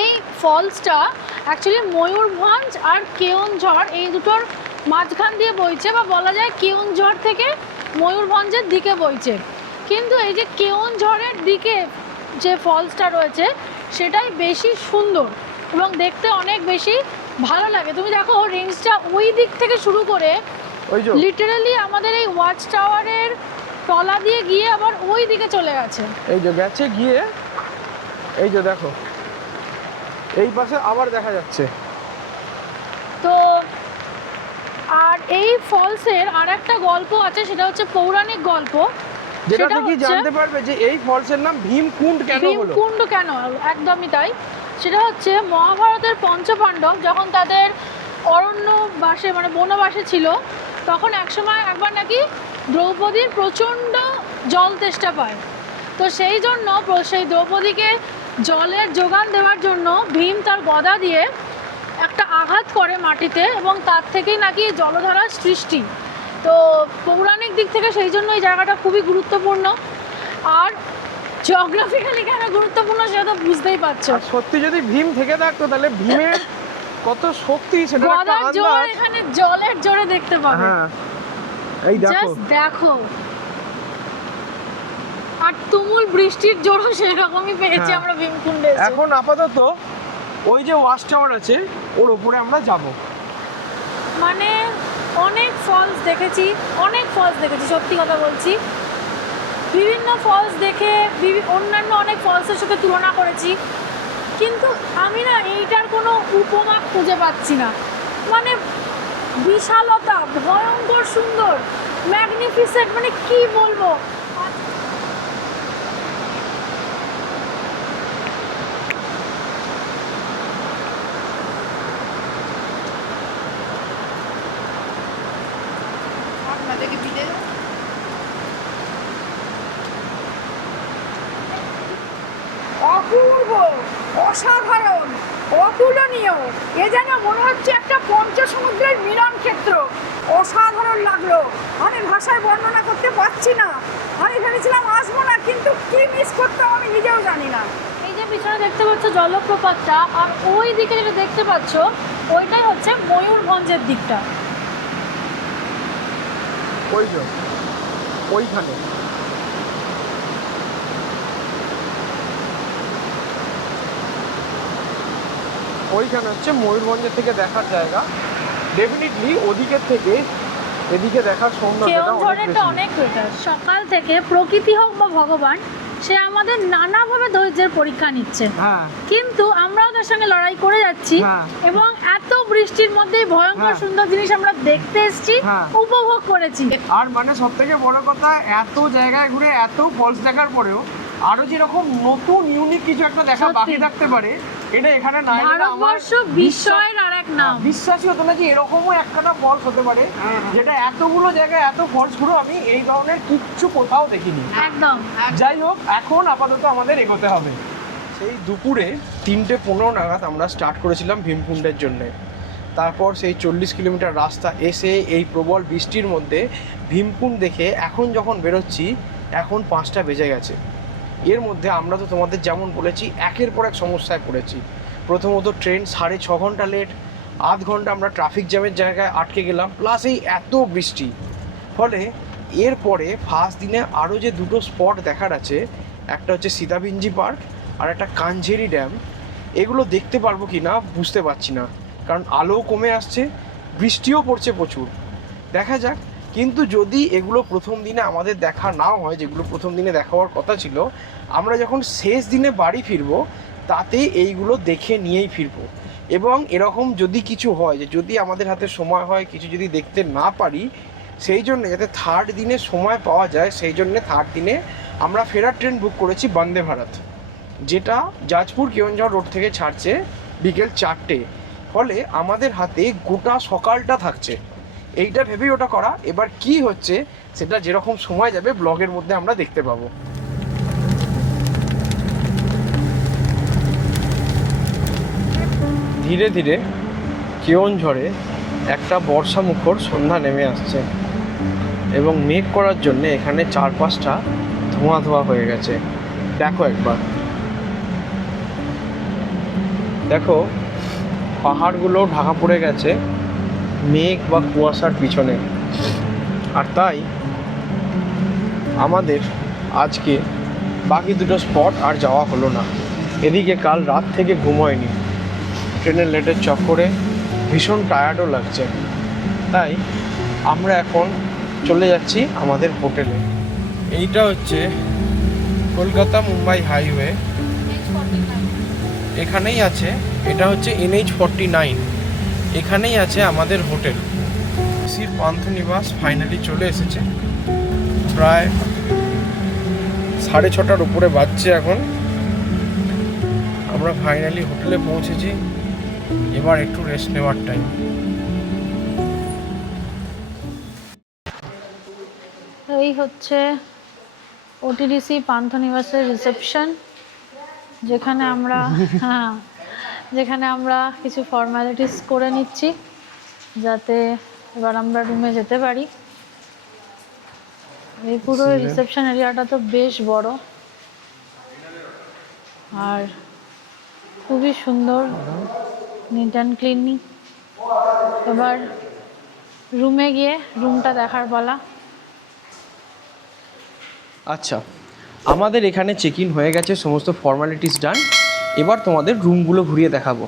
এই ফলসটা অ্যাকচুয়ালি ময়ূরভঞ্জ আর কেওনঝড় এই দুটোর মাঝখান দিয়ে বইছে, বা বলা যায় কেওনঝড় থেকে ময়ূরভঞ্জের দিকে বইছে। কিন্তু এই যে কেওনঝড়ের দিকে যে ফলসটা রয়েছে সেটাই বেশি সুন্দর এবং দেখতে অনেক বেশি ভালো লাগে। তুমি দেখো রেঞ্জটা ওই দিক থেকে শুরু করে লিটারালি আমাদের এই ওয়াচ টাওয়ারের তলা দিয়ে গিয়ে আবার ওই দিকে চলে গেছে। এই যে গেছে গিয়ে, এই যে দেখো এই পাশে আবার দেখা যাচ্ছে। তো আর এই ফলসের আর একটা গল্প আছে, সেটা হচ্ছে পৌরাণিক গল্প, যেটা থেকে জানতে পারবে যে এই ফলসের নাম ভীমকুণ্ড কেন হলো। ভীমকুণ্ড কেন, একদমই তাই। সেটা হচ্ছে মহাভারতের পঞ্চপাণ্ডব যখন তাদের অরণ্যবাসে মানে বনবাসে ছিল, তখন একসময় একবার নাকি দ্রৌপদীর প্রচণ্ড জল তেষ্টা পায়। তো সেই জন্য সেই দ্রৌপদীকে জলের যোগান দেওয়ার জন্য ভীম তার গদা দিয়ে একটা আঘাত করে মাটিতে, এবং তার থেকেই নাকি জলধারার সৃষ্টি। তো পৌরাণিক দিক থেকে সেই জন্য এই জায়গাটা খুবই গুরুত্বপূর্ণ। আর জিওগ্রাফিক্যালি কেন গুরুত্বপূর্ণ সেটা তো বুঝতেই পারছো। আর সত্যি যদি ভীম থেকে থাকতো তাহলে ভীমের কত শক্তি সেটা একটা গদার জোর আন্দাজ। এখানে জলের জোরে দেখতে পাবে। হ্যাঁ, এই দেখো জাস্ট দেখো। আর তুমুল বৃষ্টির জোরও সেরকমই পেয়েছি হ্যাঁ। আমরা ভীমকুণ্ডে এসে। এখন আপাতত ওই যে ওয়াচ টাওয়ার আছে ওর উপরে আমরা যাব। মানে অনেক ফলস দেখেছি, সত্যি কথা বলছি। বিভিন্ন ফলস দেখে অন্যান্য অনেক ফলসের সাথে তুলনা করেছি, কিন্তু আমি না এইটার কোনো উপমা খুঁজে পাচ্ছি না। মানে বিশালতা, ভয়ঙ্কর সুন্দর, ম্যাগনিফিসেন্ট, মানে কি বলবো। অপূর্ব, অসাধারণ, অতুলনীয়। এ যেন মনে হচ্ছে একটা পঞ্চসমুদ্রের মিলন ক্ষেত্র। অসাধারণ লাগলো, আমি ভাষায় বর্ণনা করতে পারছি না। আমি ভেবেছিলাম আসবো না, কিন্তু কি মিস করতাম আমি নিজেও জানি না। এই যে পিছনে দেখতে পাচ্ছ জলপ্রপাতটা, আর ওই দিকে যেটা দেখতে পাচ্ছ ওইটাই হচ্ছে ময়ূরভঞ্জের দিকটা। ওই যে ওইখানে ওইখানে হচ্ছে ময়ূরভঞ্জের থেকে দেখার জায়গা। ডেফিনেটলি ওদিকের থেকে এদিকে দেখার সৌন্দর্যটা অনেক কেওনঝড়টা বেশি। অনেক বেটার। সকাল থেকে প্রকৃতি হোক বা ভগবান, সে আমাদের নানাভাবে ধৈর্যের পরীক্ষা নিচ্ছে, হ্যাঁ, কিন্তু আমরাও তার সঙ্গে লড়াই করে যাচ্ছি। হ্যাঁ। এবং এত বৃষ্টির মধ্যেই ভয়ঙ্কর হ্যাঁ। সুন্দর জিনিস আমরা দেখতে এসেছি, হ্যাঁ। উপভোগ করেছি। আর মানে সব থেকে বড় কথা, এত জায়গায় ঘুরে এত ফলস দেখার পরেও আরো যেরকম নতুন ইউনিক কিছু একটা দেখা সত্যি। বাকি থাকতে পারে, এটা এখানে না এলে আমার ভারতবর্ষ বিস্ময়ের আর এক নাম। বিশ্বাসই হতো না যে এরকমও একখানা ফলস হতে পারে, যেটা এতগুলো জায়গায় এত ফলস ঘুরে আমি এই ধরনের কিচ্ছু কোথাও দেখিনি। একদম। যাই হোক, এখন আপাতত আমাদের এগোতে হবে। সেই দুপুরে 3:15 নাগাদ আমরা স্টার্ট করেছিলাম ভীমকুণ্ডের জন্য। তারপর সেই 40 কিলোমিটার রাস্তা এসে এই প্রবল বৃষ্টির মধ্যে ভীমকুণ্ড দেখে এখন যখন বেরোচ্ছি, এখন 5টা বেজে গেছে। এর মধ্যে আমরা তো তোমাদের যেমন বলেছি একের পর এক সমস্যায় পড়েছি। প্রথমত ট্রেন 6.5 ঘন্টা লেট, আধ ঘন্টা আমরা ট্রাফিক জ্যামের জায়গায় আটকে গেলাম, প্লাস এই এত বৃষ্টি। ফলে এরপরে ফার্স্ট দিনে আরও যে দুটো স্পট দেখার আছে, একটা হচ্ছে সীতাবিঞ্জি পার্ক আর একটা কাঞ্ঝেরি ড্যাম, এগুলো দেখতে পারবো কি না বুঝতে পারছি না, কারণ আলোও কমে আসছে, বৃষ্টিও পড়ছে প্রচুর। দেখা যাক। কিন্তু যদি এগুলো প্রথম দিনে আমাদের দেখা নাও হয়, যেগুলো প্রথম দিনে দেখা হওয়ার কথা ছিল, আমরা যখন শেষ দিনে বাড়ি ফিরবো তাতে এইগুলো দেখে নিয়েই ফিরবো। এবং এরকম যদি কিছু হয়, যে যদি আমাদের হাতে সময় হয় কিছু যদি দেখতে না পারি, সেই জন্য যাতে থার্ড দিনে সময় পাওয়া যায়, সেই জন্যে থার্ড দিনে আমরা ফেরার ট্রেন বুক করেছি বন্দে ভারত, যেটা জাজপুর কেওনঝড় রোড থেকে ছাড়ছে বিকেল 4টে। ফলে আমাদের হাতে গোটা সকালটা থাকছে, এইটা ভেবেই ওটা করা। এবার কি হচ্ছে সেটা যেরকম সময় যাবে ব্লগের মধ্যে আমরা দেখতে পাবো। ধীরে ধীরে কেওনঝড়ে একটা বর্ষা মুখর সন্ধ্যা নেমে আসছে, এবং মেঘ করার জন্য এখানে চারপাশটা ধোঁয়া ধোঁয়া হয়ে গেছে। দেখো একবার, দেখো পাহাড়গুলো ঢাকা পড়ে গেছে মেঘ বা কুয়াশার পিছনে। আর তাই আমাদের আজকে বাকি দুটো স্পট আর যাওয়া হলো না। এদিকে কাল রাত থেকে ঘুম হয়নি, ট্রেনের লেটের চক্করে ভীষণ টায়ার্ডও লাগছে। তাই আমরা এখন চলে যাচ্ছি আমাদের হোটেলে। এইটা হচ্ছে কলকাতা মুম্বাই হাইওয়ে, এখানেই আছে। এটা হচ্ছে NH49, এখানেই আছে আমাদের হোটেল। শ্রী পান্থনিবাস ফাইনালি চলে এসেছে, প্রায় 6:30টার উপরে বাজছে এখন। আমরা ফাইনালি হোটেলে পৌঁছেছি, এবার একটু রেস্ট নেওয়ার টাইম। এই হচ্ছে ওটিডিসি পান্থনিবাসের রিসেপশন, যেখানে আমরা হ্যাঁ যেখানে আমরা কিছু ফর্মালিটিস করে নিচ্ছি যাতে এবার আমরা রুমে যেতে পারি। এই পুরো রিসেপশন এরিয়াটা তো বেশ বড় আর খুবই সুন্দর, নিট অ্যান্ড ক্লিন। এবার রুমে গিয়ে রুমটা দেখার পালা। আচ্ছা, আমাদের এখানে চেক ইন হয়ে গেছে, সমস্ত ফর্মালিটিস ডান। এবার তোমাদের রুমগুলো ঘুরিয়ে দেখাবো।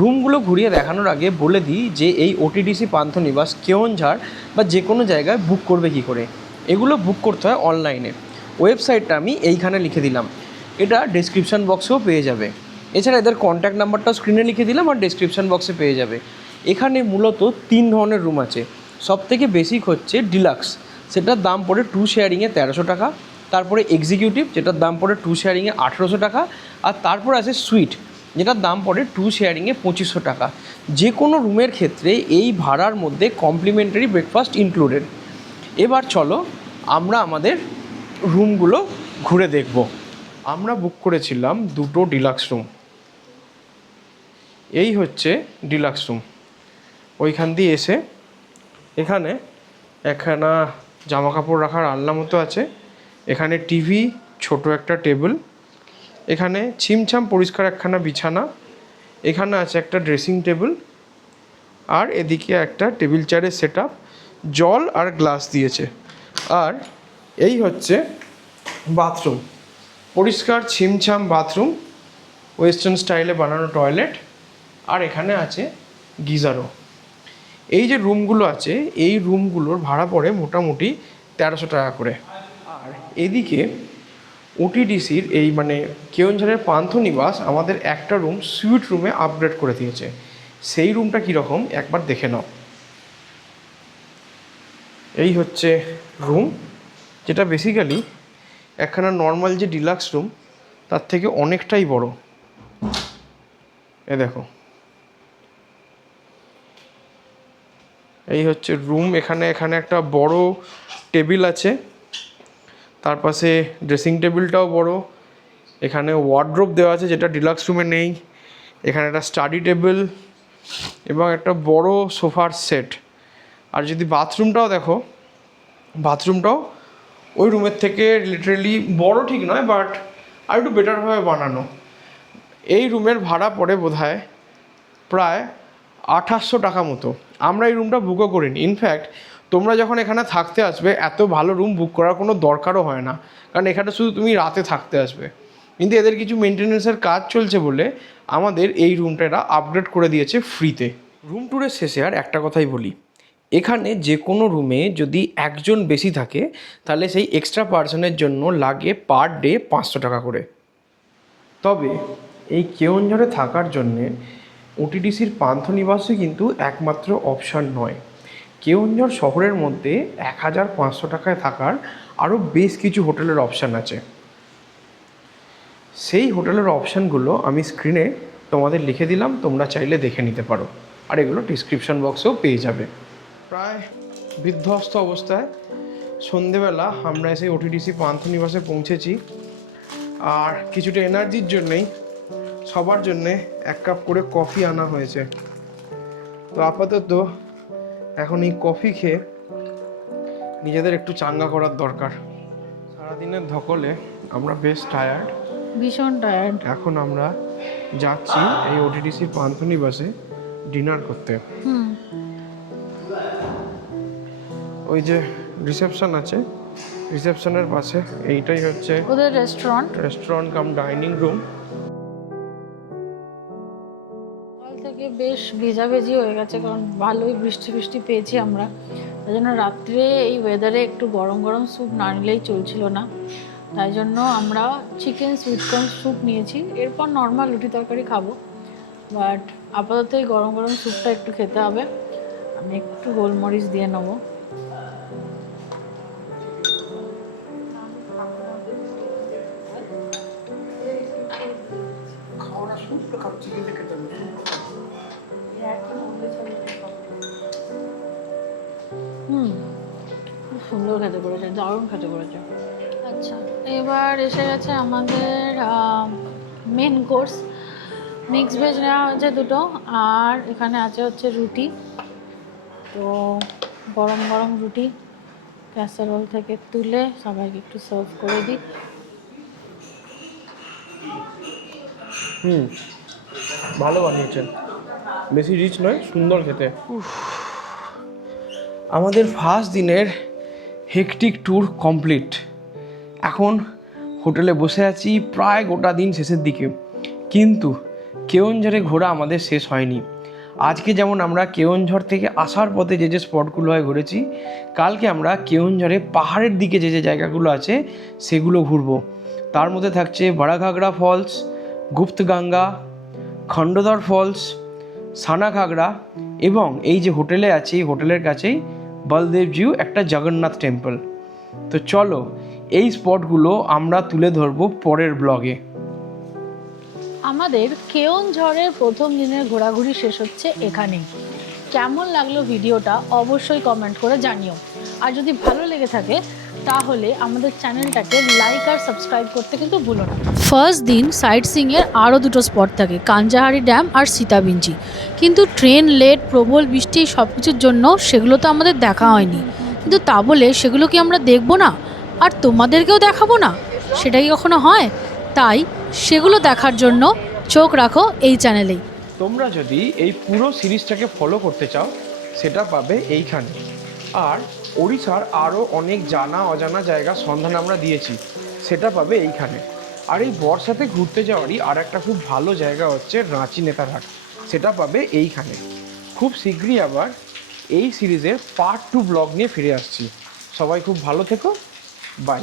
রুমগুলো ঘুরিয়ে দেখানোর আগে বলে দিই যে এই ওটিডিসি পান্থনিবাস কেওনঝাড় বা যে কোনো জায়গায় বুক করবে কী করে। এগুলো বুক করতে হয় অনলাইনে। ওয়েবসাইটটা আমি এইখানে লিখে দিলাম, এটা ডেসক্রিপশান বক্সেও পেয়ে যাবে। এছাড়া এদের কন্ট্যাক্ট নাম্বারটাও স্ক্রিনে লিখে দিলাম আর ডেসক্রিপশান বক্সে পেয়ে যাবে। এখানে মূলত 3 ধরনের রুম আছে। সবথেকে বেসিক হচ্ছে ডিলাক্স, সেটার দাম পড়ে 2 শেয়ারিংয়ে 1300 টাকা। তারপরে এক্সিকিউটিভ, যেটার দাম পড়ে 2 শেয়ারিংয়ে 1800 টাকা। আর তারপর আছে সুইট, যেটার দাম পড়ে 2 শেয়ারিংয়ে 2500 টাকা। যে কোনো রুমের ক্ষেত্রে এই ভাড়ার মধ্যে কমপ্লিমেন্টারি ব্রেকফাস্ট ইনক্লুডেড। এবার চলো আমরা আমাদের রুমগুলো ঘুরে দেখব। আমরা বুক করেছিলাম 2টো ডিলাক্স রুম। এই হচ্ছে ডিলাক্স রুম। ওইখান দিয়ে এসে এখানে একখানা জামা কাপড় রাখার আলনা মতো আছে, এখানে টিভি, ছোট একটা টেবিল, এখানে ছিমছাম পরিষ্কার একখানা বিছানা, এখানে আছে একটা ড্রেসিং টেবিল, আর এদিকে একটা টেবিল চেয়ারের সেট আপ, জল আর গ্লাস দিয়েছে। আর এই হচ্ছে বাথরুম, পরিষ্কার ছিমছাম বাথরুম, ওয়েস্টার্ন স্টাইলে বানানো টয়লেট, আর এখানে আছে গিজারও। এই যে রুমগুলো আছে এই রুমগুলোর ভাড়া পড়ে মোটামুটি 1300 টাকা করে। আর এদিকে ওটিডিসির এই মানে কেওনঝাড়ের পান্থনিবাস আমাদের একটা রুম সুইট রুমে আপগ্রেড করে দিয়েছে। সেই রুমটা কীরকম একবার দেখে নাও। এই হচ্ছে রুম, যেটা বেসিক্যালি একখানা নর্মাল যে ডিলাক্স রুম তার থেকে অনেকটাই বড়। এ দেখো, এই হচ্ছে রুম। এখানে একটা বড় টেবিল আছে, তার পাশে ড্রেসিং টেবিলটাও বড়। এখানে ওয়ার্ড্রোব দেওয়া আছে যেটা ডিলাক্স রুমে নেই। এখানে একটা স্টাডি টেবিল এবং একটা বড় সোফার সেট। আর যদি বাথরুমটাও দেখো, বাথরুমটাও ওই রুমের থেকে লিটারেলি বড় ঠিক নয়, বাট আর একটু বেটারভাবে বানানো। এই রুমের ভাড়া পড়ে বোধহয় প্রায় 2800 টাকা মতো। আমরা এই রুমটা বুকও করিনি। ইনফ্যাক্ট তোমরা যখন এখানে থাকতে আসবে এত ভালো রুম বুক করার কোনো দরকারও হয় না, কারণ এখানে শুধু তুমি রাতে থাকতে আসবে। কিন্তু এদের কিছু মেনটেন্যান্সের কাজ চলছে বলে আমাদের এই রুমটা এরা আপগ্রেড করে দিয়েছে ফ্রিতে। রুম ট্যুরের শেষে আর একটা কথাই বলি, এখানে যে কোনো রুমে যদি একজন বেশি থাকে তাহলে সেই এক্সট্রা পার্সনের জন্য লাগে পার ডে 500 টাকা করে। তবে এই কেওনঝাড়ে থাকার জন্যে ওটিডিসির পান্থনিবাসই কিন্তু একমাত্র অপশান নয়। কেওনঝাড় শহরের মধ্যে 1500 টাকায় থাকার আরও বেশ কিছু হোটেলের অপশান আছে। সেই হোটেলের অপশানগুলো আমি স্ক্রিনে তোমাদের লিখে দিলাম, তোমরা চাইলে দেখে নিতে পারো। আর এগুলো ডিসক্রিপশান বক্সেও পেয়ে যাবে। প্রায় বিধ্বস্ত অবস্থায় সন্ধেবেলা আমরা এসে ওটিডিসি পান্থনিবাসে পৌঁছেছি। আর কিছুটা এনার্জির জন্যেই সবার জন্যে 1 কাপ করে কফি আনা হয়েছে। তো আপাতত এখন এই কফি খেয়ে নিজেদের একটু চাঙ্গা করার দরকার। সারাদিনের ধকলে আমরা বেশ টায়ার্ড, ভীষণ টায়ার্ড। এখন আমরা যাচ্ছি এই ওটিডিসির পান্থনিবাসে ডিনার করতে। ওই যে রিসেপশন আছে, রিসেপশনের পাশে এইটাই হচ্ছে ওদের রেস্টুরেন্ট কাম ডাইনিং রুম। সকাল থেকে বেশ ভেজাভেজি হয়ে গেছে, কারণ ভালোই বৃষ্টি পেয়েছি আমরা। তাই জন্য রাত্রে এই ওয়েদারে একটু গরম গরম স্যুপ না নিলেই চলছিল না। তাই জন্য আমরা চিকেন সুইটকর্ন স্যুপ নিয়েছি। এরপর নর্মাল রুটি তরকারি খাবো, বাট আপাতত এই গরম গরম স্যুপটা একটু খেতে হবে। আমি একটু গোলমরিচ দিয়ে নেবো। সুন্দর খেতে করেছে, দারুণ খেতে করেছে। আচ্ছা, এবার এসে গেছে আমাদের মেন কোর্স। মিক্স ভেজ নেওয়া হয়েছে দুটো, আর এখানে আছে হচ্ছে রুটি। তো গরম গরম রুটি ক্যাসারোল থেকে তুলে সবাইকে একটু সার্ভ করে দিই। ভালো বানিয়েছেন, বেশি রিচ নয়, সুন্দর খেতে। আমাদের ফার্স্ট দিনের হেকটিক ট্যুর কমপ্লিট। এখন হোটেলে বসে আছি প্রায় গোটা দিন শেষের দিকে, কিন্তু কেওনঝড়ে ঘোরা আমাদের শেষ হয়নি। আজকে যেমন আমরা কেওনঝড় থেকে আসার পথে যে যে স্পটগুলো হয় ঘুরেছি, কালকে আমরা কেওনঝড়ে পাহাড়ের দিকে যে যে জায়গাগুলো আছে সেগুলো ঘুরবো। তার মধ্যে থাকছে বড়াঘাগড়া ফলস, গুপ্তগঙ্গা, খণ্ডধর ফলস, সানাঘাগড়া, এবং এই যে হোটেলে আছে এই হোটেলের কাছেই বলদেবজিউ একটা জগন্নাথ টেম্পল। তো চলো এই স্পটগুলো আমরা তুলে ধরবো পরের ব্লগে। আমাদের কেওনঝড়ের প্রথম দিনের ঘোরাঘুরি শেষ হচ্ছে এখানেই। কেমন লাগলো ভিডিওটা অবশ্যই কমেন্ট করে জানিও, আর যদি ভালো লেগে থাকে তাহলে আমাদের চ্যানেলটাকে লাইক আর সাবস্ক্রাইব করতে কিন্তু ভুলো না। ফার্স্ট দিন সাইট সিইংয়ের আরও দুটো স্পট থাকে, কাঞ্জাহারি ড্যাম আর সীতাবিঞ্চি, কিন্তু ট্রেন লেট, প্রবল বৃষ্টি, সব কিছুর জন্য সেগুলো তো আমাদের দেখা হয়নি। কিন্তু তা বলে সেগুলো কি আমরা দেখবো না আর তোমাদেরকেও দেখাবো না? সেটা কি কখনো হয়? তাই সেগুলো দেখার জন্য চোখ রাখো এই চ্যানেলেই। তোমরা যদি এই পুরো সিরিজটাকে ফলো করতে চাও সেটা পাবে এইখানে। আর ওড়িশার আরও অনেক জানা অজানা জায়গা সন্ধান আমরা দিয়েছি, সেটা পাবে এইখানে। আর এই বর্ষাতে ঘুরতে যাওয়ারই আর একটা খুব ভালো জায়গা হচ্ছে রাঁচি নেতারহাট, সেটা পাবে এইখানে। খুব শীঘ্রই আবার এই সিরিজের পার্ট 2 ব্লগ নিয়ে ফিরে আসছি। সবাই খুব ভালো থেকো, বাই।